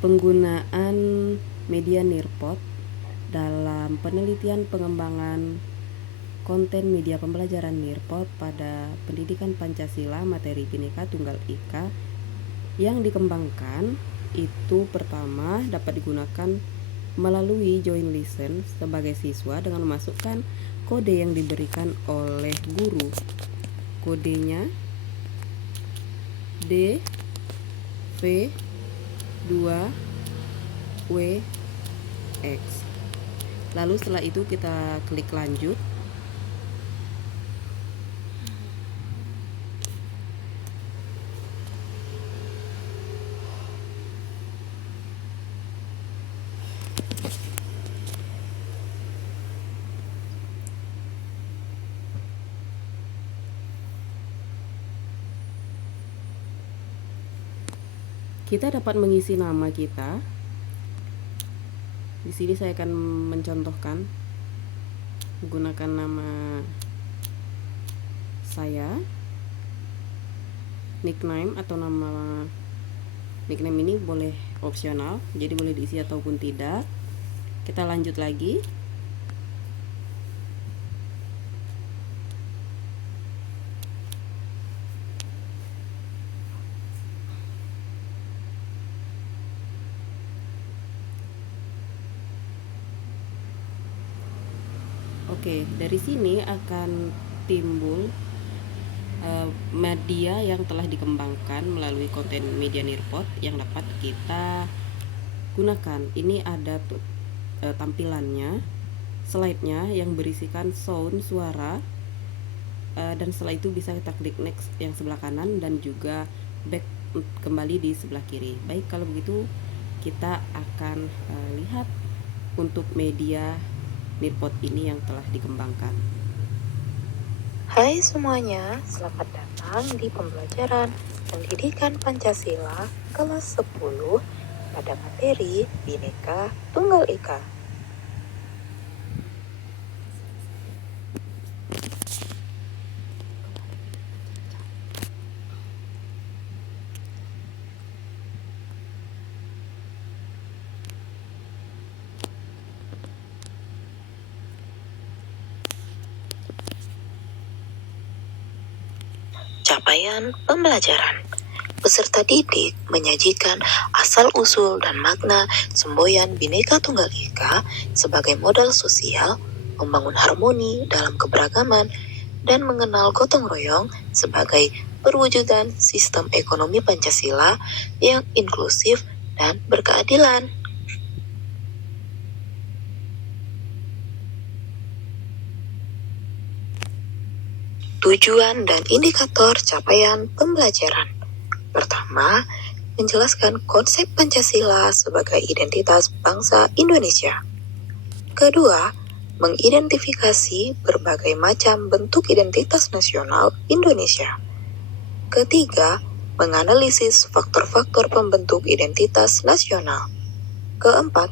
Penggunaan media Nearpod dalam penelitian pengembangan konten media pembelajaran Nearpod pada pendidikan Pancasila materi Bhinneka Tunggal Ika yang dikembangkan itu pertama dapat digunakan melalui join listen sebagai siswa dengan memasukkan kode yang diberikan oleh guru. Kodenya DV2WX. Lalu setelah itu kita klik lanjut. Kita dapat mengisi nama kita. Di sini saya akan mencontohkan menggunakan nama saya, nickname atau nama nickname ini boleh opsional, jadi boleh diisi ataupun tidak. Kita lanjut lagi. Oke, dari sini akan timbul media yang telah dikembangkan melalui konten media Nearpod yang dapat kita gunakan. Ini ada tampilannya, slide-nya yang berisikan sound suara, dan setelah itu bisa kita klik next yang sebelah kanan dan juga back kembali di sebelah kiri. Baik, kalau begitu kita akan lihat untuk media Nearpod ini yang telah dikembangkan. Hai semuanya, selamat datang di pembelajaran Pendidikan Pancasila kelas 10 pada materi Bhinneka Tunggal Ika. Capaian pembelajaran. Peserta didik menyajikan asal-usul dan makna semboyan Bhinneka Tunggal Ika sebagai modal sosial, membangun harmoni dalam keberagaman, dan mengenal gotong royong sebagai perwujudan sistem ekonomi Pancasila yang inklusif dan berkeadilan. Tujuan dan indikator capaian pembelajaran. Pertama, menjelaskan konsep Pancasila sebagai identitas bangsa Indonesia. Kedua, mengidentifikasi berbagai macam bentuk identitas nasional Indonesia. Ketiga, menganalisis faktor-faktor pembentuk identitas nasional. Keempat,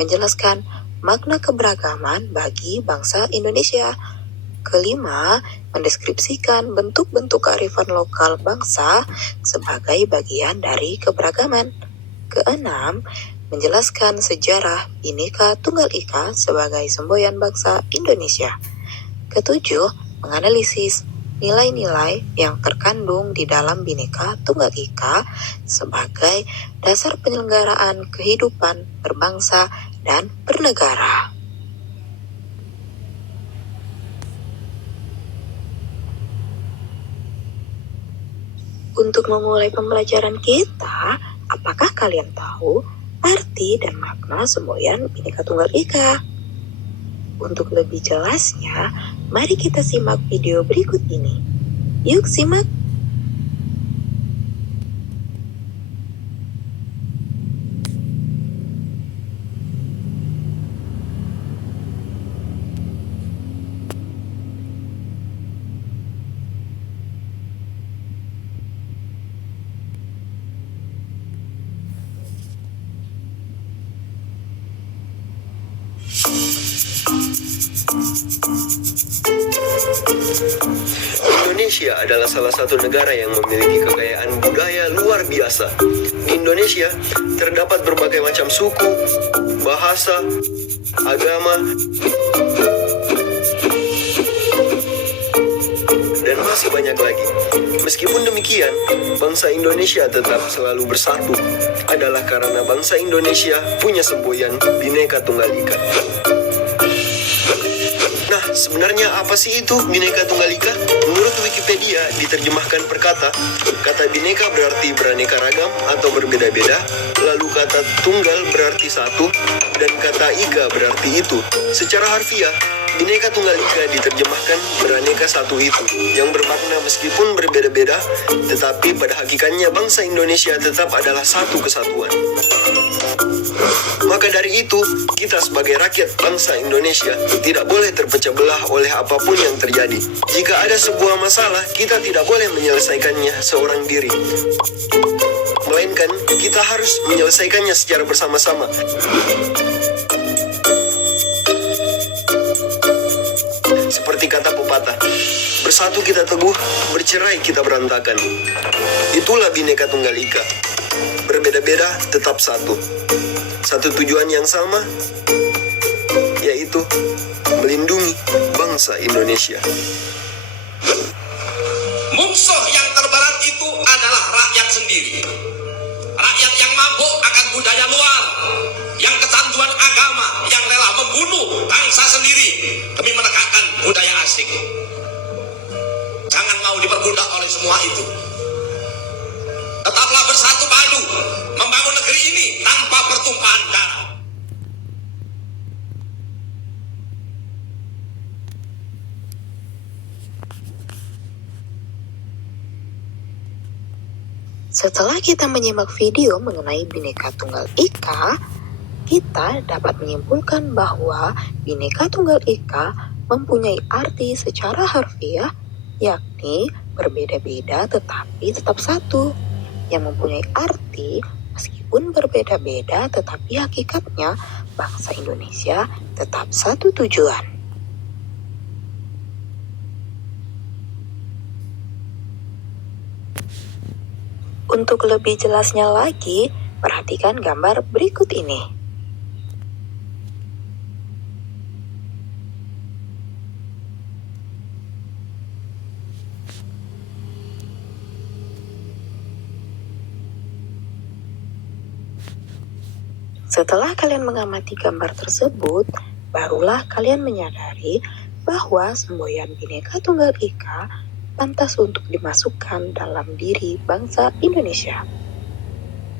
menjelaskan makna keberagaman bagi bangsa Indonesia. Kelima, mendeskripsikan bentuk-bentuk kearifan lokal bangsa sebagai bagian dari keberagaman. Keenam, menjelaskan sejarah Bhinneka Tunggal Ika sebagai semboyan bangsa Indonesia. Ketujuh, menganalisis nilai-nilai yang terkandung di dalam Bhinneka Tunggal Ika sebagai dasar penyelenggaraan kehidupan berbangsa dan bernegara. Untuk memulai pembelajaran kita, apakah kalian tahu arti dan makna semboyan Bhinneka Tunggal Ika? Untuk lebih jelasnya, mari kita simak video berikut ini. Yuk simak! Indonesia adalah salah satu negara yang memiliki kekayaan budaya luar biasa. Di Indonesia terdapat berbagai macam suku, bahasa, agama, dan masih banyak lagi. Meskipun demikian, bangsa Indonesia tetap selalu bersatu. Adalah karena bangsa Indonesia punya semboyan Bhinneka Tunggal Ika. Nah, sebenarnya apa sih itu Bhinneka Tunggal Ika? Menurut Wikipedia, diterjemahkan per kata Bhinneka berarti beraneka ragam atau berbeda-beda, lalu kata tunggal berarti satu, dan kata ika berarti itu. Secara harfiah, Bhinneka Tunggal Ika diterjemahkan beraneka satu itu, yang bermakna meskipun berbeda-beda, tetapi pada hakikatnya bangsa Indonesia tetap adalah satu kesatuan. Maka dari itu, kita sebagai rakyat bangsa Indonesia tidak boleh terpecah belah oleh apapun yang terjadi. Jika ada sebuah masalah, kita tidak boleh menyelesaikannya seorang diri, melainkan kita harus menyelesaikannya secara bersama-sama. Seperti kata pepatah, bersatu kita teguh, bercerai kita berantakan. Itulah Bhinneka Tunggal Ika. Berbeda-beda tetap satu. Satu tujuan yang sama, yaitu melindungi bangsa Indonesia. Musuh yang terberat itu adalah rakyat sendiri. Rakyat yang mabuk akan budaya luar, yang kecanduan agama, yang rela membunuh bangsa sendiri demi menegakkan budaya asing. Jangan mau diperbudak oleh semua itu. Tetaplah bersatu padu membangun negeri ini tanpa pertumpahan darah. Setelah kita menyimak video mengenai Bhinneka Tunggal Ika, kita dapat menyimpulkan bahwa Bhinneka Tunggal Ika mempunyai arti secara harfiah, yakni berbeda-beda tetapi tetap satu, yang mempunyai arti meskipun berbeda-beda tetapi hakikatnya bangsa Indonesia tetap satu tujuan. Untuk lebih jelasnya lagi, perhatikan gambar berikut ini. Setelah kalian mengamati gambar tersebut, barulah kalian menyadari bahwa semboyan Bhinneka Tunggal Ika pantas untuk dimasukkan dalam diri bangsa Indonesia.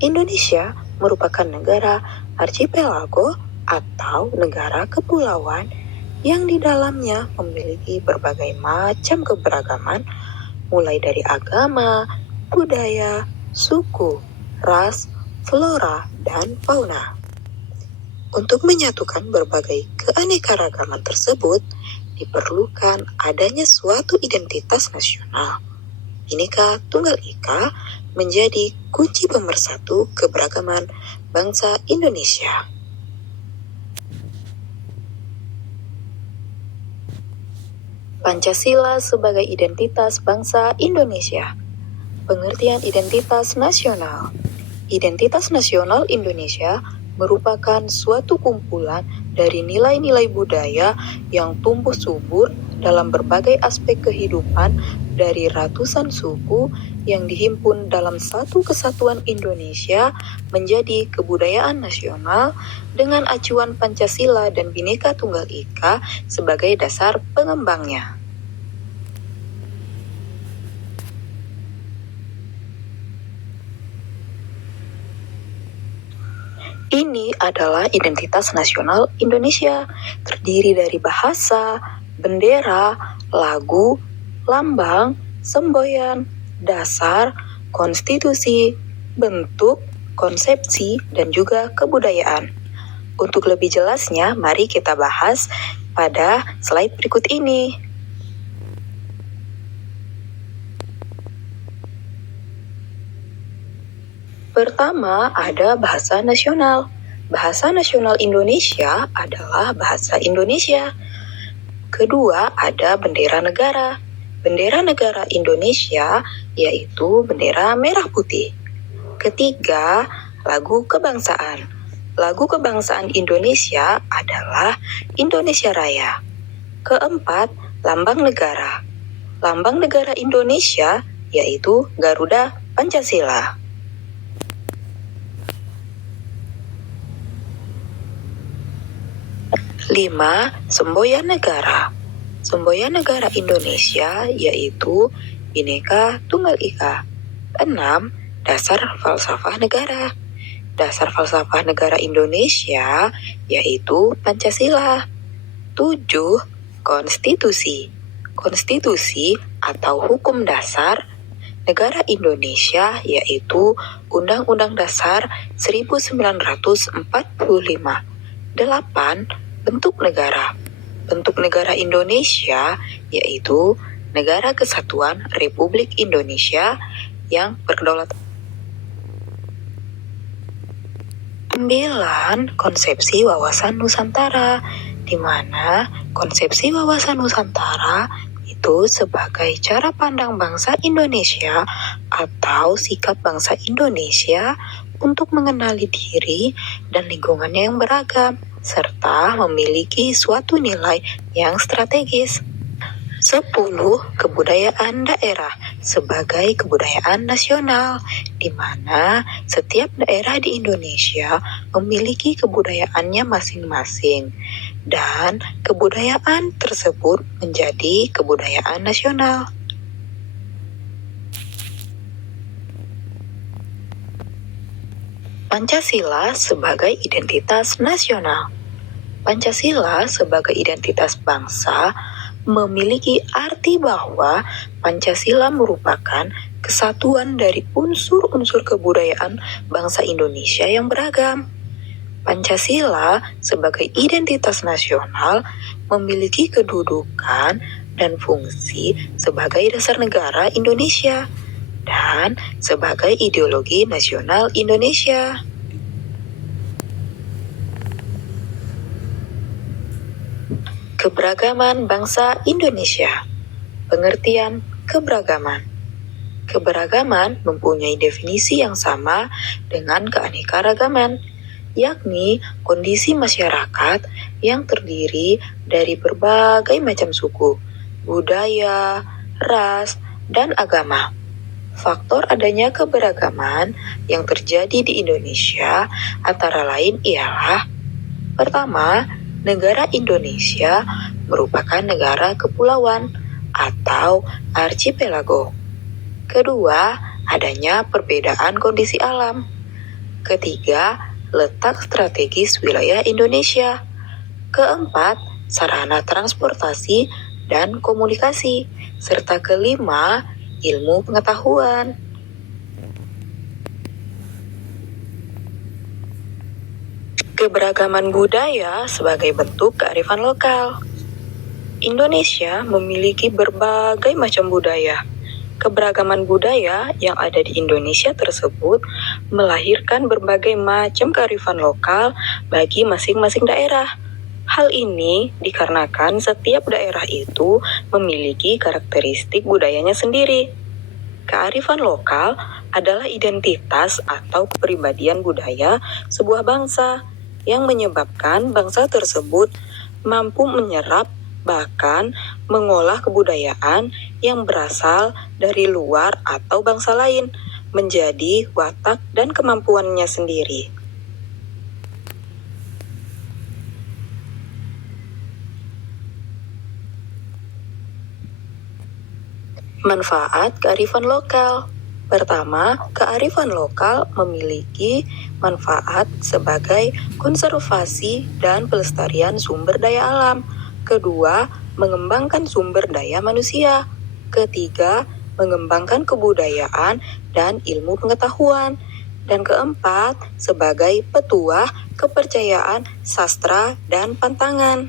Indonesia merupakan negara archipelago atau negara kepulauan yang di dalamnya memiliki berbagai macam keberagaman, mulai dari agama, budaya, suku, ras, flora, dan fauna. Untuk menyatukan berbagai keanekaragaman tersebut, diperlukan adanya suatu identitas nasional. Bhinneka Tunggal Ika menjadi kunci pemersatu keberagaman bangsa Indonesia. Pancasila sebagai identitas bangsa Indonesia. Pengertian identitas nasional. Identitas nasional Indonesia merupakan suatu kumpulan dari nilai-nilai budaya yang tumbuh subur dalam berbagai aspek kehidupan dari ratusan suku yang dihimpun dalam satu kesatuan Indonesia menjadi kebudayaan nasional dengan acuan Pancasila dan Bhinneka Tunggal Ika sebagai dasar pengembangnya. Ini adalah identitas nasional Indonesia, terdiri dari bahasa, bendera, lagu, lambang, semboyan, dasar, konstitusi, bentuk, konsepsi, dan juga kebudayaan. Untuk lebih jelasnya, mari kita bahas pada slide berikut ini. Pertama, ada bahasa nasional. Bahasa nasional Indonesia adalah bahasa Indonesia. Kedua, ada bendera negara. bendera negara Indonesia yaitu bendera merah putih. Ketiga, lagu kebangsaan. Lagu kebangsaan Indonesia adalah Indonesia Raya. Keempat, lambang negara. Lambang negara Indonesia yaitu Garuda Pancasila. Lima, semboyan negara. Semboyan negara Indonesia yaitu Bhinneka Tunggal Ika. 6. Dasar falsafah negara. Dasar falsafah negara Indonesia yaitu Pancasila. 7. Konstitusi. Konstitusi atau hukum dasar negara Indonesia yaitu Undang-Undang Dasar 1945. 8. Bentuk negara. Bentuk negara Indonesia yaitu Negara Kesatuan Republik Indonesia yang berkedaulatan. 9. Konsepsi wawasan Nusantara, di mana konsepsi wawasan Nusantara itu sebagai cara pandang bangsa Indonesia atau sikap bangsa Indonesia untuk mengenali diri dan lingkungannya yang beragam, serta memiliki suatu nilai yang strategis. 10. Kebudayaan daerah sebagai kebudayaan nasional, di mana setiap daerah di Indonesia memiliki kebudayaannya masing-masing, dan kebudayaan tersebut menjadi kebudayaan nasional. Pancasila sebagai identitas nasional. Pancasila sebagai identitas bangsa memiliki arti bahwa Pancasila merupakan kesatuan dari unsur-unsur kebudayaan bangsa Indonesia yang beragam. Pancasila sebagai identitas nasional memiliki kedudukan dan fungsi sebagai dasar negara Indonesia dan sebagai ideologi nasional Indonesia. Keberagaman bangsa Indonesia. Pengertian keberagaman. Keberagaman mempunyai definisi yang sama dengan keanekaragaman, yakni kondisi masyarakat yang terdiri dari berbagai macam suku, budaya, ras, dan agama. Faktor adanya keberagaman yang terjadi di Indonesia antara lain ialah: pertama, negara Indonesia merupakan negara kepulauan atau archipelago. Kedua, adanya perbedaan kondisi alam. Ketiga, letak strategis wilayah Indonesia. Keempat, sarana transportasi dan komunikasi. Serta kelima, ilmu pengetahuan. Keberagaman budaya sebagai bentuk kearifan lokal. Indonesia memiliki berbagai macam budaya. Keberagaman budaya yang ada di Indonesia tersebut melahirkan berbagai macam kearifan lokal bagi masing-masing daerah. Hal ini dikarenakan setiap daerah itu memiliki karakteristik budayanya sendiri. Kearifan lokal adalah identitas atau kepribadian budaya sebuah bangsa yang menyebabkan bangsa tersebut mampu menyerap bahkan mengolah kebudayaan yang berasal dari luar atau bangsa lain menjadi watak dan kemampuannya sendiri. Manfaat kearifan lokal. Pertama, kearifan lokal memiliki manfaat sebagai konservasi dan pelestarian sumber daya alam. Kedua, mengembangkan sumber daya manusia. Ketiga, mengembangkan kebudayaan dan ilmu pengetahuan. Dan keempat, sebagai petuah kepercayaan, sastra, dan pantangan.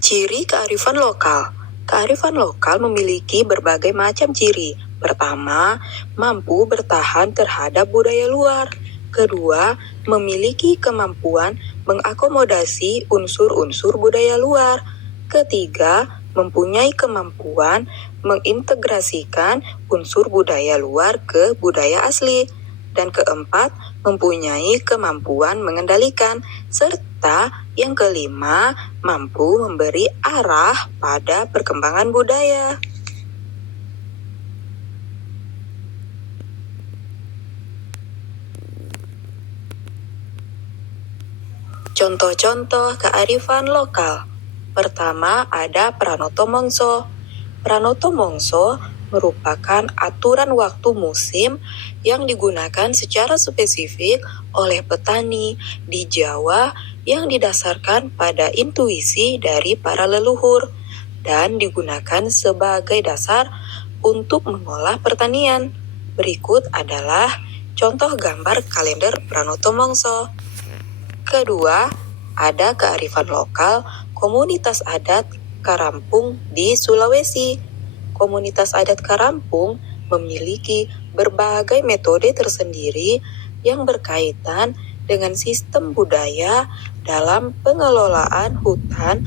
Ciri kearifan lokal. Kearifan lokal memiliki berbagai macam ciri. Pertama, mampu bertahan terhadap budaya luar. Kedua, memiliki kemampuan mengakomodasi unsur-unsur budaya luar. Ketiga, mempunyai kemampuan mengintegrasikan unsur budaya luar ke budaya asli. Dan keempat, mempunyai kemampuan mengendalikan. Serta yang kelima, mampu memberi arah pada perkembangan budaya. Contoh-contoh kearifan lokal. Pertama ada Pranoto Mongso. Pranoto Mongso merupakan aturan waktu musim yang digunakan secara spesifik oleh petani di Jawa yang didasarkan pada intuisi dari para leluhur dan digunakan sebagai dasar untuk mengolah pertanian. Berikut adalah contoh gambar kalender Pranoto Mongso. Kedua, ada kearifan lokal komunitas adat Karampung di Sulawesi. Komunitas adat Karampung memiliki berbagai metode tersendiri yang berkaitan dengan sistem budaya dalam pengelolaan hutan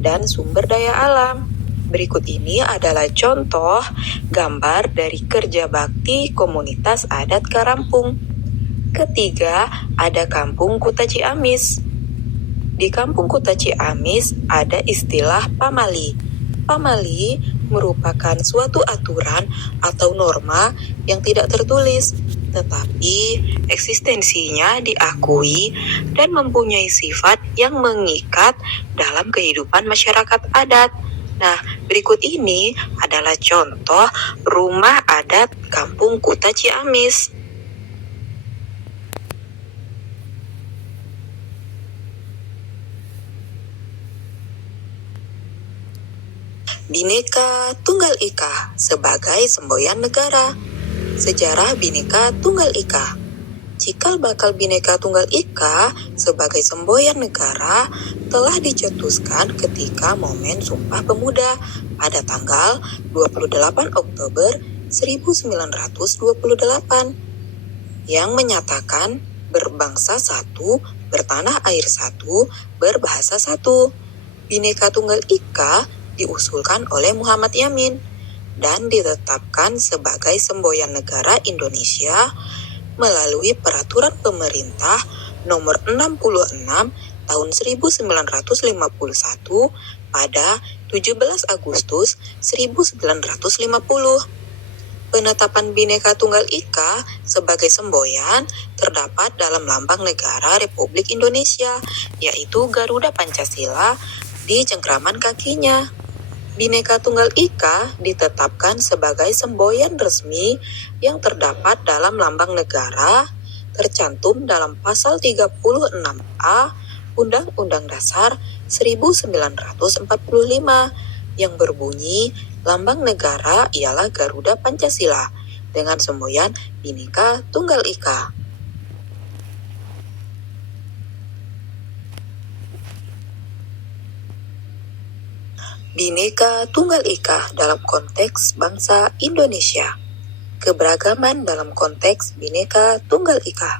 dan sumber daya alam. Berikut ini adalah contoh gambar dari kerja bakti komunitas adat Karampung. Ketiga, ada Kampung Kuta Ciamis. Di Kampung Kuta Ciamis ada istilah pamali. Pamali merupakan suatu aturan atau norma yang tidak tertulis, tetapi eksistensinya diakui dan mempunyai sifat yang mengikat dalam kehidupan masyarakat adat. Nah, berikut ini adalah contoh rumah adat Kampung Kuta Ciamis. Bhinneka Tunggal Ika sebagai semboyan negara. Sejarah Bhinneka Tunggal Ika. Cikal bakal Bhinneka Tunggal Ika sebagai semboyan negara telah dicetuskan ketika momen Sumpah Pemuda pada tanggal 28 Oktober 1928 yang menyatakan berbangsa satu, bertanah air satu, berbahasa satu. Bhinneka Tunggal Ika diusulkan oleh Muhammad Yamin dan ditetapkan sebagai semboyan negara Indonesia melalui Peraturan Pemerintah Nomor 66 Tahun 1951 pada 17 Agustus 1950. Penetapan Bhinneka Tunggal Ika sebagai semboyan terdapat dalam lambang negara Republik Indonesia, yaitu Garuda Pancasila di cengkraman kakinya. Bhinneka Tunggal Ika ditetapkan sebagai semboyan resmi yang terdapat dalam lambang negara, tercantum dalam pasal 36A Undang-Undang Dasar 1945 yang berbunyi lambang negara ialah Garuda Pancasila dengan semboyan Bhinneka Tunggal Ika. Bhinneka Tunggal Ika dalam konteks bangsa Indonesia. Keberagaman dalam konteks Bhinneka Tunggal Ika.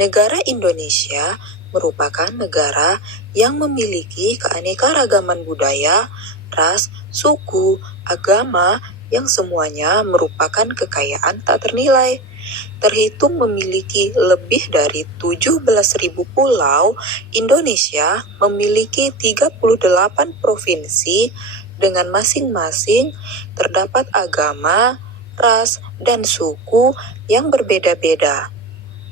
Negara Indonesia merupakan negara yang memiliki keanekaragaman budaya, ras, suku, agama yang semuanya merupakan kekayaan tak ternilai. Terhitung memiliki lebih dari 17.000 pulau, Indonesia memiliki 38 provinsi dengan masing-masing terdapat agama, ras, dan suku yang berbeda-beda.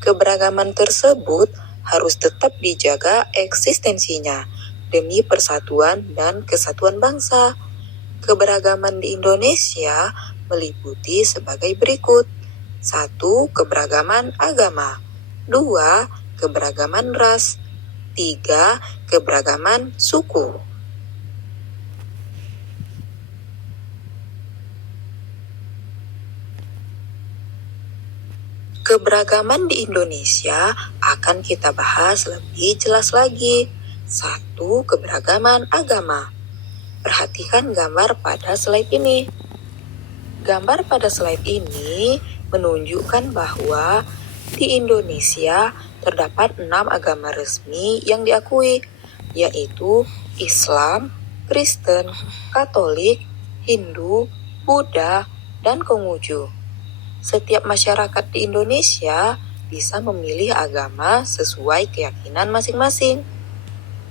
Keberagaman tersebut harus tetap dijaga eksistensinya demi persatuan dan kesatuan bangsa. Keberagaman di Indonesia meliputi sebagai berikut. 1. Keberagaman agama. 2. Keberagaman ras. 3. Keberagaman suku. Keberagaman di Indonesia akan kita bahas lebih jelas lagi. 1. Keberagaman agama. Perhatikan gambar pada slide ini. Gambar pada slide ini menunjukkan bahwa di Indonesia terdapat 6 agama resmi yang diakui, yaitu Islam, Kristen, Katolik, Hindu, Buddha, dan Konghucu. Setiap masyarakat di Indonesia bisa memilih agama sesuai keyakinan masing-masing.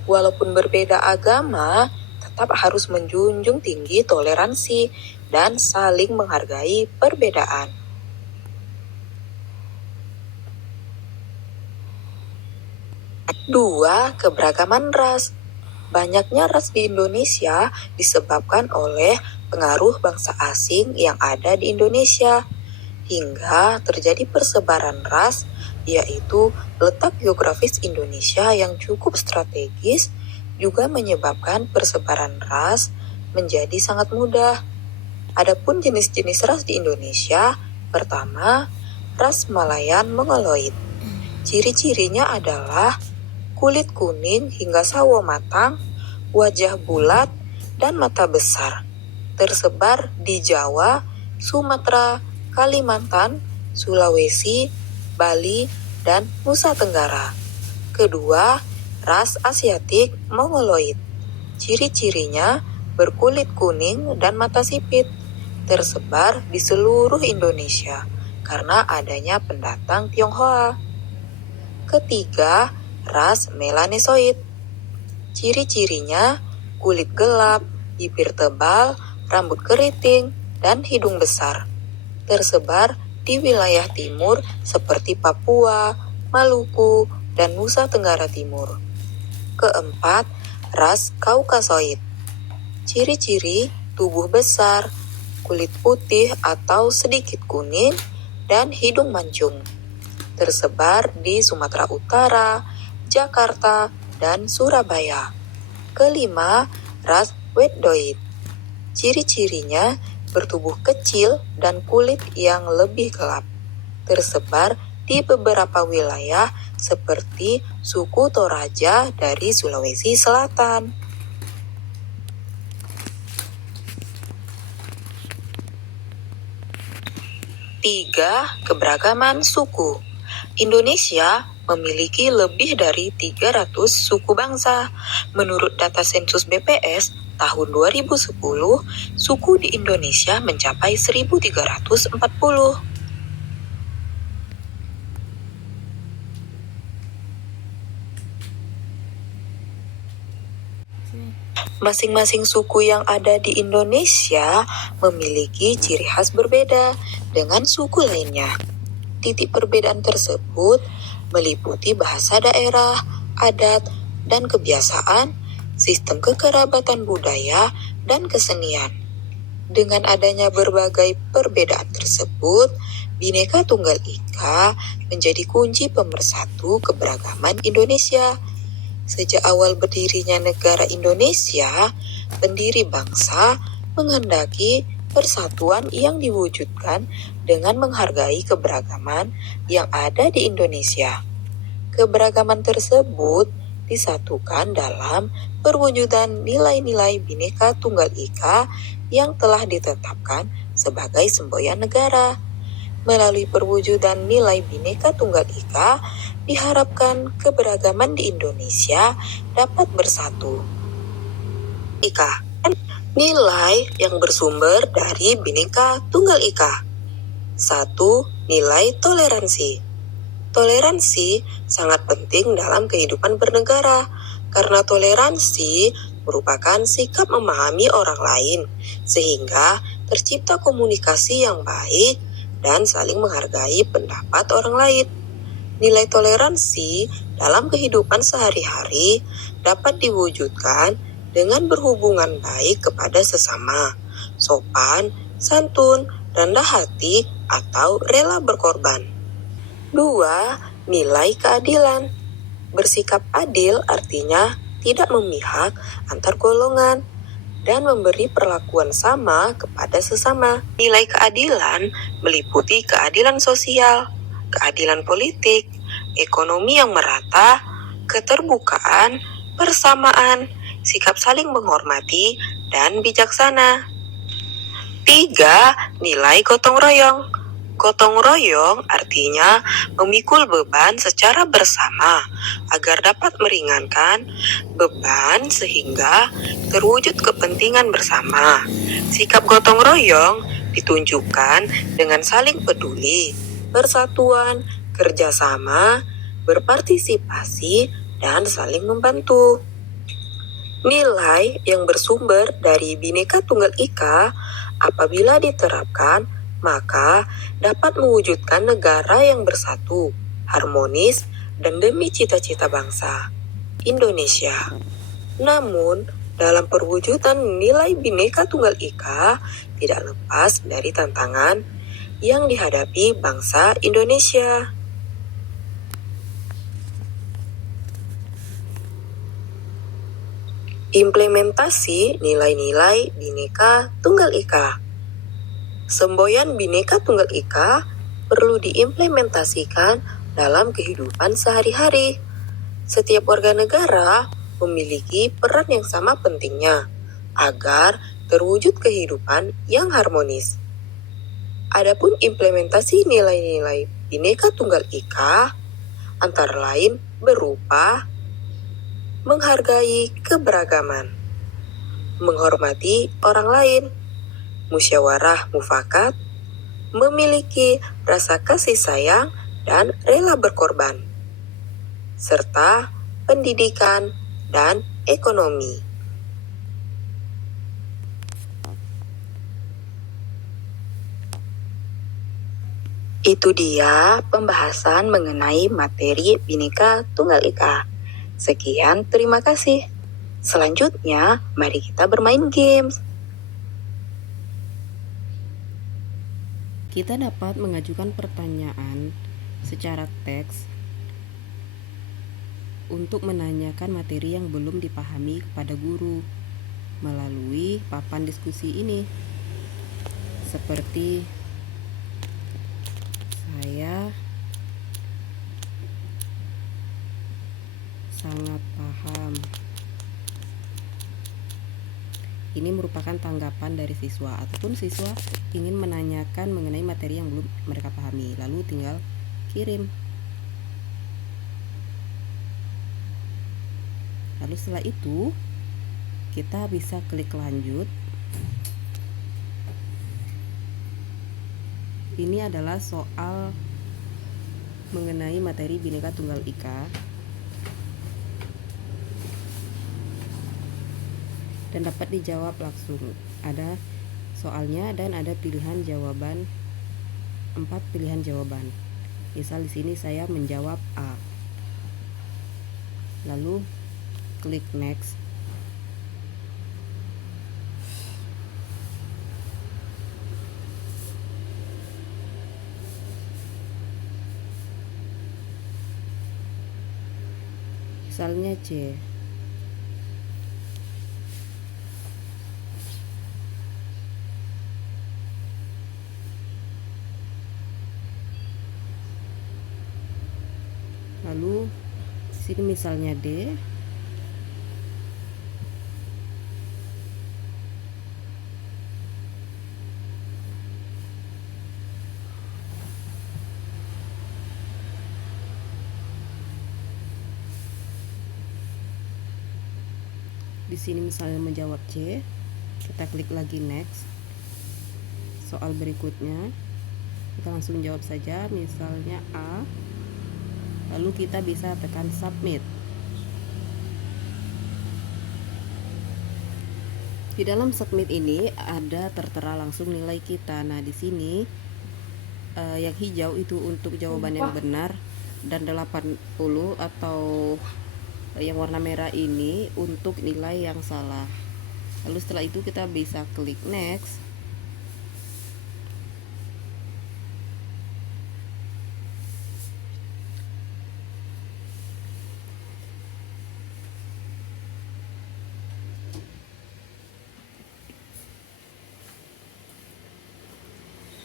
Walaupun berbeda agama, tetap harus menjunjung tinggi toleransi dan saling menghargai perbedaan. Dua, keberagaman ras. Banyaknya ras di Indonesia disebabkan oleh pengaruh bangsa asing yang ada di Indonesia, hingga terjadi persebaran ras, yaitu letak geografis Indonesia yang cukup strategis juga menyebabkan persebaran ras menjadi sangat mudah. Adapun jenis-jenis ras di Indonesia, pertama, ras Malayan Mongoloid. Ciri-cirinya adalah kulit kuning hingga sawo matang, wajah bulat, dan mata besar. Tersebar di Jawa, Sumatera, Kalimantan, Sulawesi, Bali, dan Nusa Tenggara. Kedua, ras Asiatik Mongoloid. Ciri-cirinya berkulit kuning dan mata sipit, tersebar di seluruh Indonesia karena adanya pendatang Tionghoa. Ketiga, ras Melanesoid. Ciri-cirinya kulit gelap, bibir tebal, rambut keriting, dan hidung besar. Tersebar di wilayah timur seperti Papua, Maluku, dan Nusa Tenggara Timur. Keempat, ras Kaukasoid. Ciri-ciri tubuh besar, kulit putih atau sedikit kuning, dan hidung mancung. Tersebar di Sumatera Utara, Jakarta, dan Surabaya. Kelima, ras Weddoid. Ciri-cirinya bertubuh kecil dan kulit yang lebih gelap. Tersebar di beberapa wilayah seperti suku Toraja dari Sulawesi Selatan. Tiga, keberagaman suku. Indonesia memiliki lebih dari 300 suku bangsa. Menurut data sensus BPS tahun 2010, suku di Indonesia mencapai 1.340. Masing-masing suku yang ada di Indonesia memiliki ciri khas berbeda dengan suku lainnya. Titik perbedaan tersebut meliputi bahasa daerah, adat, dan kebiasaan, sistem kekerabatan budaya, dan kesenian. Dengan adanya berbagai perbedaan tersebut, Bhinneka Tunggal Ika menjadi kunci pemersatu keberagaman Indonesia. Sejak awal berdirinya negara Indonesia, pendiri bangsa menghendaki persatuan yang diwujudkan dengan menghargai keberagaman yang ada di Indonesia. Keberagaman tersebut disatukan dalam perwujudan nilai-nilai Bhinneka Tunggal Ika yang telah ditetapkan sebagai semboyan negara. Melalui perwujudan nilai Bhinneka Tunggal Ika, diharapkan keberagaman di Indonesia dapat bersatu. Ika, nilai yang bersumber dari Bhinneka Tunggal Ika. 1. Nilai toleransi. Toleransi sangat penting dalam kehidupan bernegara, karena toleransi merupakan sikap memahami orang lain, sehingga tercipta komunikasi yang baik dan saling menghargai pendapat orang lain. Nilai toleransi dalam kehidupan sehari-hari dapat diwujudkan dengan berhubungan baik kepada sesama, sopan, santun, rendah hati, atau rela berkorban. 2. Nilai keadilan. Bersikap adil artinya tidak memihak antar golongan dan memberi perlakuan sama kepada sesama. Nilai keadilan meliputi keadilan sosial, keadilan politik, ekonomi yang merata, keterbukaan, persamaan, sikap saling menghormati, dan bijaksana. 3. Nilai gotong royong. Gotong royong artinya memikul beban secara bersama agar dapat meringankan beban sehingga terwujud kepentingan bersama. Sikap gotong royong ditunjukkan dengan saling peduli, persatuan, kerjasama, berpartisipasi, dan saling membantu. Nilai yang bersumber dari Bhinneka Tunggal Ika apabila diterapkan maka dapat mewujudkan negara yang bersatu, harmonis, dan demi cita-cita bangsa Indonesia. Namun, dalam perwujudan nilai Bhinneka Tunggal Ika tidak lepas dari tantangan yang dihadapi bangsa Indonesia. Implementasi nilai-nilai Bhinneka Tunggal Ika. Semboyan Bhinneka Tunggal Ika perlu diimplementasikan dalam kehidupan sehari-hari. Setiap warga negara memiliki peran yang sama pentingnya agar terwujud kehidupan yang harmonis. Adapun implementasi nilai-nilai Bhinneka Tunggal Ika antara lain berupa menghargai keberagaman, menghormati orang lain, musyawarah mufakat, memiliki rasa kasih sayang dan rela berkorban, serta pendidikan dan ekonomi. Itu dia pembahasan mengenai materi Bhinneka Tunggal Ika. Sekian, terima kasih. Selanjutnya, mari kita bermain games. Kita dapat mengajukan pertanyaan secara teks untuk menanyakan materi yang belum dipahami kepada guru melalui papan diskusi ini. Seperti saya sangat paham. Ini merupakan tanggapan dari siswa ataupun siswa ingin menanyakan mengenai materi yang belum mereka pahami, lalu tinggal kirim. Lalu setelah itu kita bisa klik lanjut. Ini adalah soal mengenai materi Bhinneka Tunggal Ika dan dapat dijawab langsung. Ada soalnya dan ada pilihan jawaban, 4 pilihan jawaban. Misal di sini saya menjawab A. Lalu klik next. Misalnya C. Lalu sini misalnya D. Di sini misalnya menjawab C, kita klik lagi next. Soal berikutnya kita langsung jawab saja, misalnya A. Lalu kita bisa tekan submit. Di dalam submit ini ada tertera langsung nilai kita. Nah, di sini yang hijau itu untuk jawaban yang benar dan 80 atau yang warna merah ini untuk nilai yang salah. Lalu setelah itu kita bisa klik next.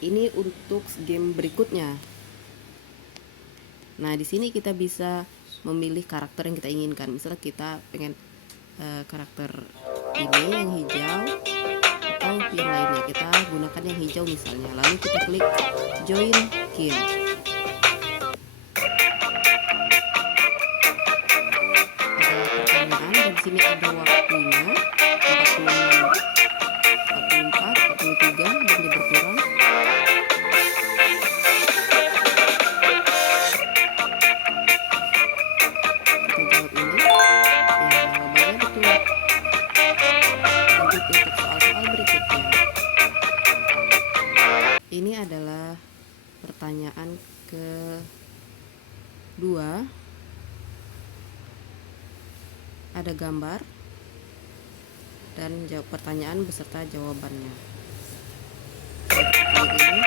Ini untuk game berikutnya. Nah, di sini kita bisa memilih karakter yang kita inginkan. Misalnya kita pengen karakter ini yang hijau, atau yang lainnya. Kita gunakan yang hijau misalnya, lalu kita klik join queue. Ada pertanyaan dan di sini ada waktunya 46, 44, 43 dan dia berkurang. Kita jawab ini. Ya, jawabannya betul. Lanjut untuk soal-soal berikutnya. Ini adalah pertanyaan kedua. Ada gambar dan jawab pertanyaan beserta jawabannya. Klik ini.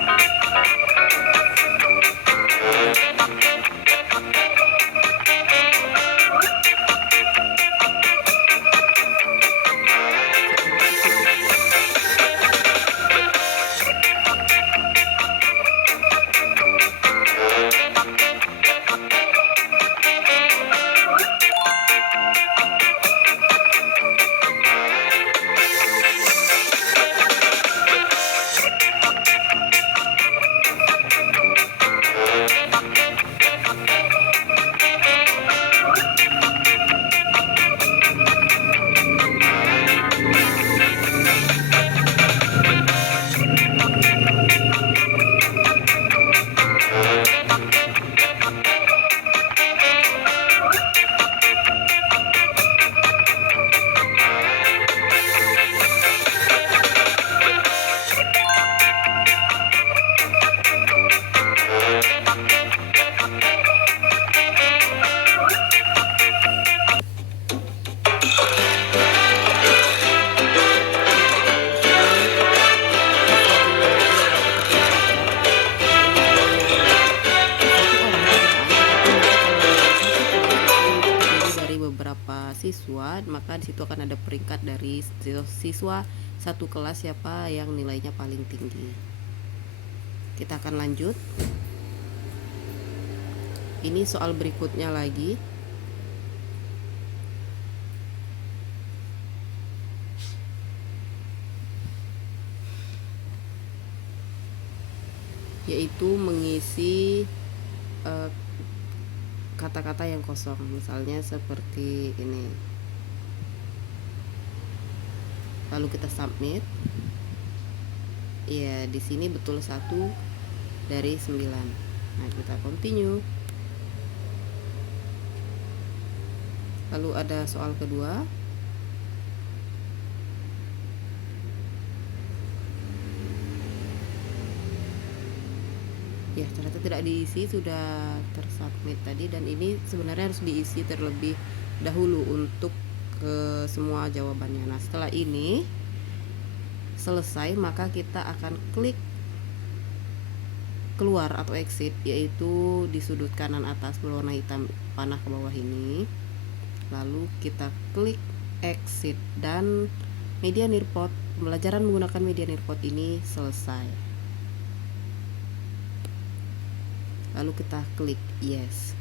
Siswa, maka di situ akan ada peringkat dari siswa satu kelas siapa yang nilainya paling tinggi. Kita akan lanjut. Ini soal berikutnya lagi. Yaitu mengisi kata-kata yang kosong, misalnya seperti ini. Lalu kita submit. Ya, di sini betul 1 dari 9. Nah, kita continue. Lalu ada soal kedua. Ya, ternyata tidak diisi, sudah tersubmit tadi, dan ini sebenarnya harus diisi terlebih dahulu untuk ke semua jawabannya. Nah, setelah ini selesai, maka kita akan klik keluar atau exit, yaitu di sudut kanan atas berwarna hitam panah ke bawah ini. Lalu kita klik exit dan media nirpot, pembelajaran menggunakan media nirpot ini selesai. Lalu kita klik yes.